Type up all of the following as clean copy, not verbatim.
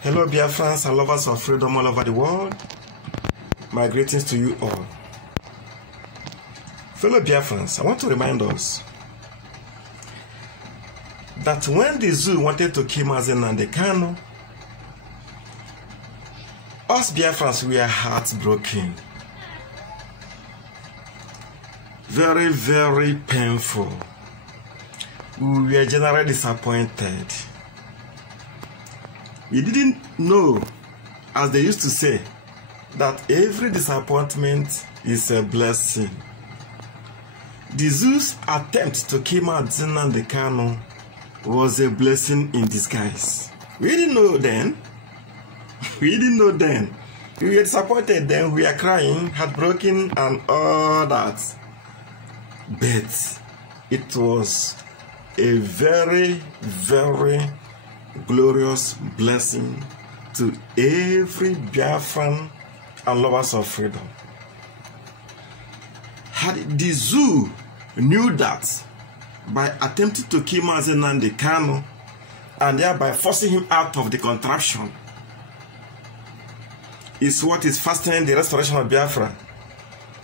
Hello, Biafrans and lovers of freedom all over the world. My greetings to you all. Fellow Biafrans, I want to remind us that when the zoo wanted to kill Mazi Nnamdi Kanu, us Biafrans were heartbroken. Very, very painful. We were generally disappointed. We didn't know, as they used to say, that every disappointment is a blessing. The zoo's attempt to kill Mazi Nnamdi Kanu was a blessing in disguise. We didn't know then. We didn't know then. We were disappointed then. We were crying, heartbroken, and all that. But it was a very, very glorious blessing to every Biafran and lovers of freedom. Had the zoo knew that by attempting to kill Mazi Nnamdi Kanu and thereby forcing him out of the contraption is what is fastening the restoration of Biafra,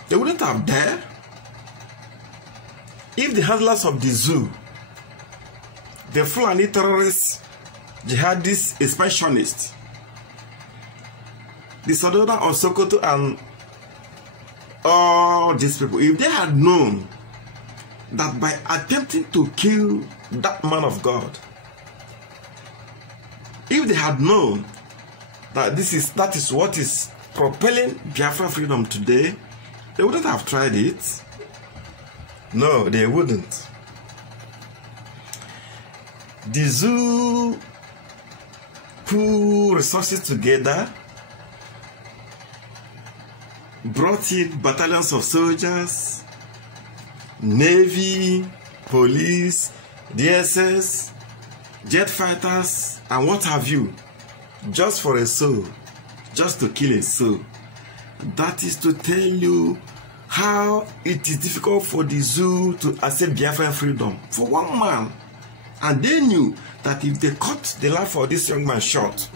they wouldn't have dared. If the handlers of the zoo, the Fulani terrorists, jihadists, expansionists, the Sadona of Sokoto and all these people, if they had known that by attempting to kill that man of God, if they had known that that is what is propelling Biafra freedom today, they wouldn't have tried it. No, they wouldn't. The zoo put resources together, brought in battalions of soldiers, navy, police, DSS, jet fighters, and what have you, just for a soul, just to kill a soul. That is to tell you how it is difficult for the zoo to accept Biafran freedom for one man. And they knew that if they cut the life of this young man short,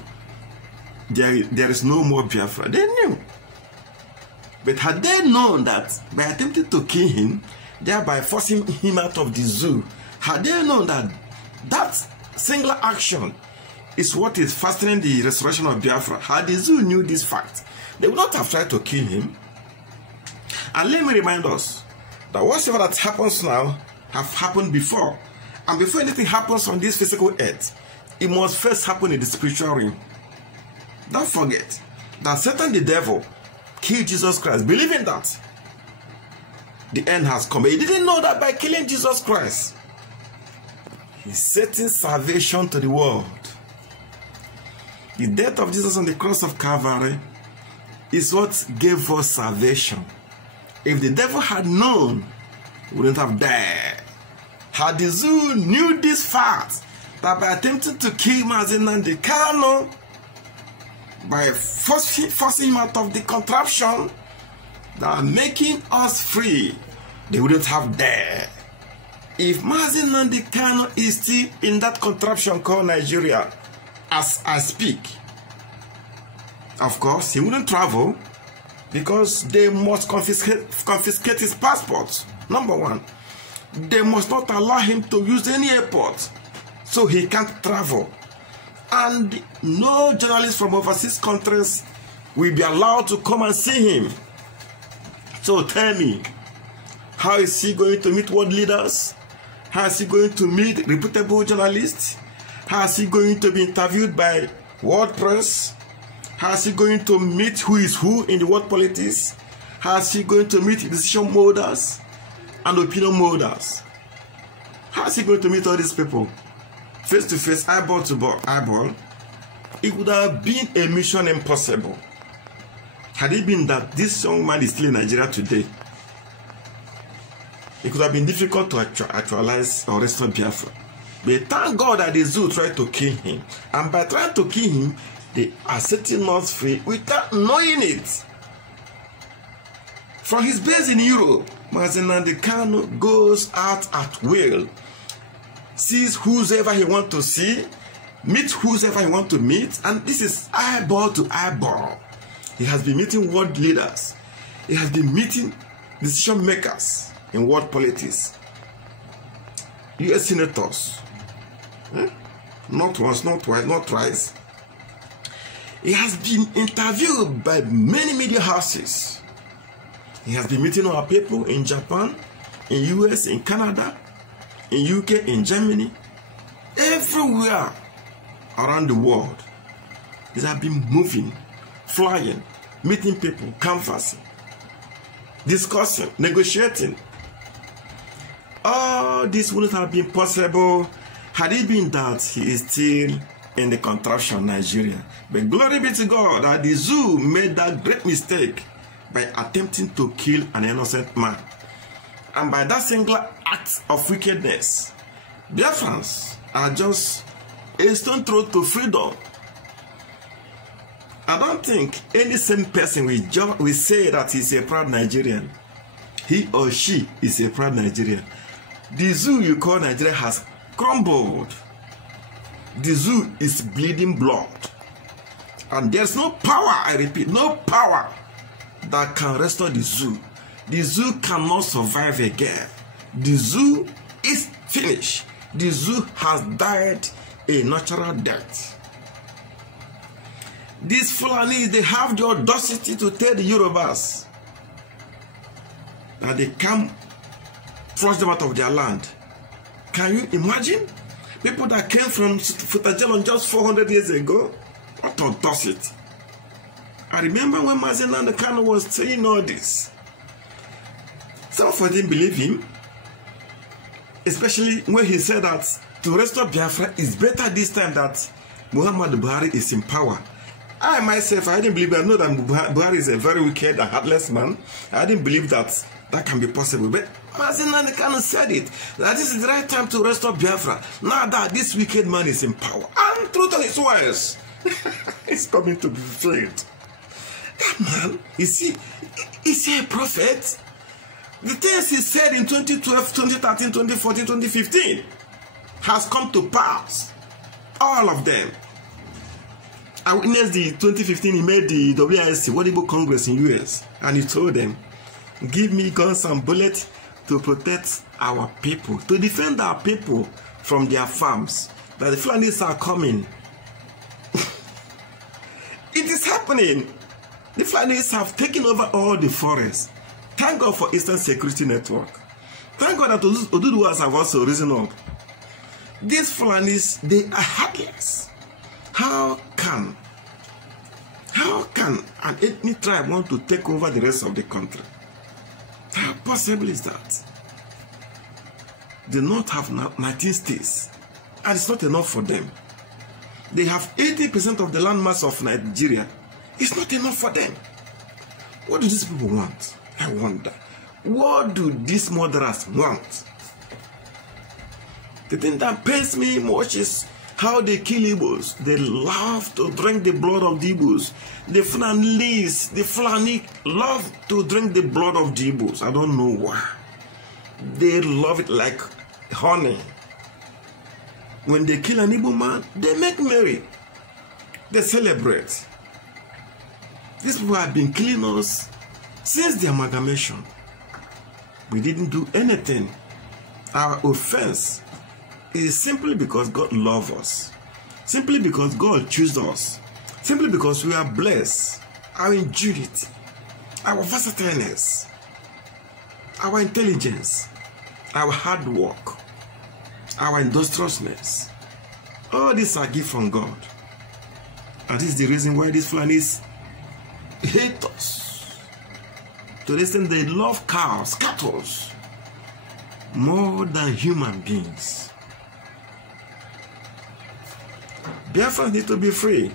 there is no more Biafra. They knew. But had they known that by attempting to kill him, thereby forcing him out of the zoo, had they known that that single action is what is fastening the restoration of Biafra, had the zoo knew this fact, they would not have tried to kill him. And let me remind us that whatever that happens now have happened before. And before anything happens on this physical earth, it must first happen in the spiritual realm. Don't forget that Satan the devil killed Jesus Christ, believing that the end has come. He didn't know that by killing Jesus Christ, he's setting salvation to the world. The death of Jesus on the cross of Calvary is what gave us salvation. If the devil had known, he wouldn't have died. Had the zoo knew this fact, that by attempting to kill Mazi Nnamdi Kanu, by forcing him out of the contraption that are making us free, they wouldn't have dared. If Mazi Nnamdi Kanu is still in that contraption called Nigeria, as I speak, of course, he wouldn't travel because they must confiscate his passport. Number one. They must not allow him to use any airport, so he can't travel. And no journalist from overseas countries will be allowed to come and see him. So tell me, how is he going to meet world leaders? How is he going to meet reputable journalists? How is he going to be interviewed by world press? How is he going to meet who is who in the world politics? How is he going to meet decision holders and opinion holders? How is he going to meet all these people? Face to face, eyeball to eyeball. It would have been a mission impossible. Had it been that this young man is still in Nigeria today, it could have been difficult to actualize or restore Biafra. But thank God that the zoo tried to kill him. And by trying to kill him, they are setting us free without knowing it. From his base in Europe, Mazi Nnamdi Kanu goes out at will, sees whoever he wants to see, meet whoever he wants to meet, and this is eyeball to eyeball. He has been meeting world leaders. He has been meeting decision makers in world politics. US senators. Not once, not twice, not thrice. He has been interviewed by many media houses. He has been meeting our people in Japan, in US, in Canada, in UK, in Germany, everywhere around the world. He has been moving, flying, meeting people, canvassing, discussing, negotiating. All this wouldn't have been possible had it been that he is still in the contraption Nigeria. But glory be to God that the zoo made that great mistake by attempting to kill an innocent man. And by that singular act of wickedness, Biafrans are just a stone throw to freedom. I don't think any sane person will say that he's a proud Nigerian. He or she is a proud Nigerian. The zoo you call Nigeria has crumbled. The zoo is bleeding blood. And there's no power, I repeat, no power that can restore the zoo. The zoo cannot survive again. The zoo is finished. The zoo has died a natural death. These Fulani, they have the audacity to tell the Yorubas that they come flush them out of their land. Can you imagine? People that came from Futajelon just 400 years ago? What audacity. I remember when Mazen Nnamdi Kanu was saying all this. Some of us didn't believe him. Especially when he said that to restore Biafra is better this time that Muhammadu Buhari is in power. I myself, I didn't believe that. I know that Buhari is a very wicked and heartless man. I didn't believe that that can be possible. But Mazen Nnamdi Kanu said it, that this is the right time to restore Biafra. Now that this wicked man is in power. And true to his words, it's coming to be fulfilled. That man, is he a prophet? The things he said in 2012, 2013, 2014, 2015 has come to pass. All of them. I witnessed the 2015, he made the WISC, World Igbo Congress in US, and he told them, give me guns and bullets to protect our people, to defend our people from their farms, that the Fulanis are coming. It is happening. The Fulanis have taken over all the forests. Thank God for Eastern Security Network. Thank God that Oduduwas have also risen up. These Fulanis, they are heartless. How can an ethnic tribe want to take over the rest of the country? How possible is that? They not have 19 states, and it's not enough for them. They have 80% of the landmass of Nigeria. It's not enough for them. What do these people want? I wonder. What do these murderers want? The thing that pains me much is how they kill Igbos. They love to drink the blood of the Igbos. The Fulani love to drink the blood of the Igbos. I don't know why. They love it like honey. When they kill an Igbo man, they make merry. They celebrate. These people have been killing us since the amalgamation. We didn't do anything. Our offense is simply because God loves us. Simply because God chose us. Simply because we are blessed. Our ingenuity, our versatileness, our intelligence, our hard work, our industriousness. All these are gifts from God. And this is the reason why these Fulanis hate us. To the extent they love cows, cattle, more than human beings. Biafra need to be free.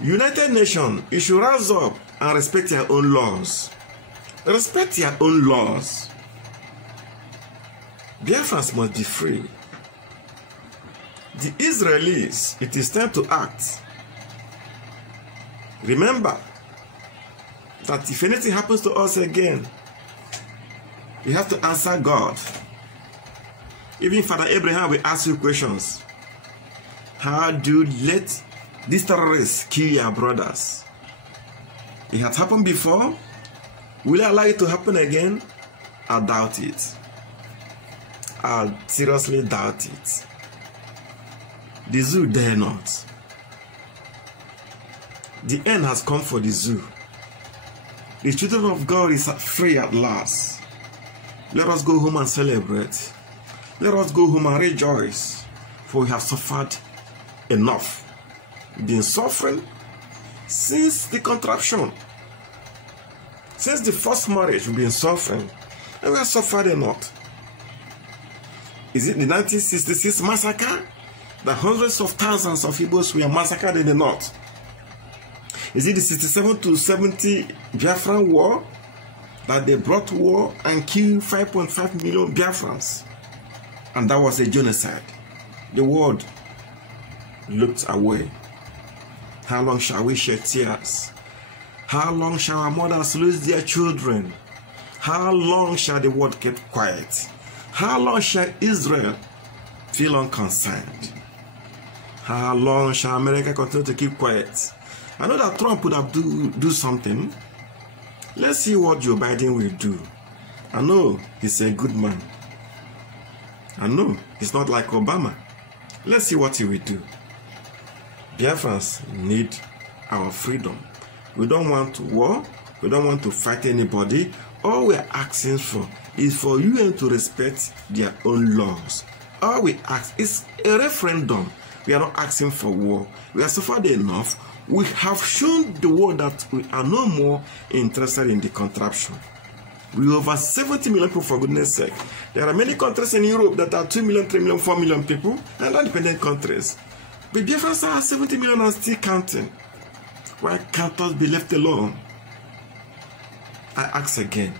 United Nations, you should rise up and respect your own laws. Respect your own laws. Biafrans must be free. The Israelis, it is time to act. Remember that if anything happens to us again, we have to answer God. Even Father Abraham will ask you questions. How do you let these terrorists kill your brothers? It has happened before. Will I allow it to happen again? I doubt it. I seriously doubt it. The zoo dare not. The end has come for the zoo. The children of God is free at last. Let us go home and celebrate. Let us go home and rejoice, for we have suffered enough. Been suffering since the contraption. Since the first marriage, we've been suffering, and we have suffered enough. Is it the 1966 massacre? The hundreds of thousands of Igbos were massacred in the north. Is it the 67 to 70 Biafran war that they brought war and killed 5.5 million Biafrans? And that was a genocide. The world looked away. How long shall we shed tears? How long shall our mothers lose their children? How long shall the world keep quiet? How long shall Israel feel unconcerned? How long shall America continue to keep quiet? I know that Trump would have do something. Let's see what Joe Biden will do. I know he's a good man. I know he's not like Obama. Let's see what he will do. Biafrans need our freedom. We don't want war. We don't want to fight anybody. All we're asking for is for UN to respect their own laws. All we ask is a referendum. We are not asking for war. We have suffered enough. We have shown the world that we are no more interested in the contraption. We over 70 million people, for goodness sake. There are many countries in Europe that are 2 million, 3 million, 4 million people, and independent countries. But Biafrans are 70 million and still counting. Why can't us be left alone? I ask again,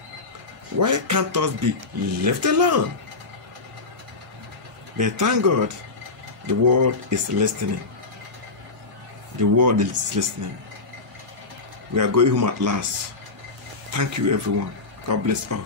why can't us be left alone? But thank God, the world is listening. The world is listening. We are going home at last. Thank you, everyone. God bless all.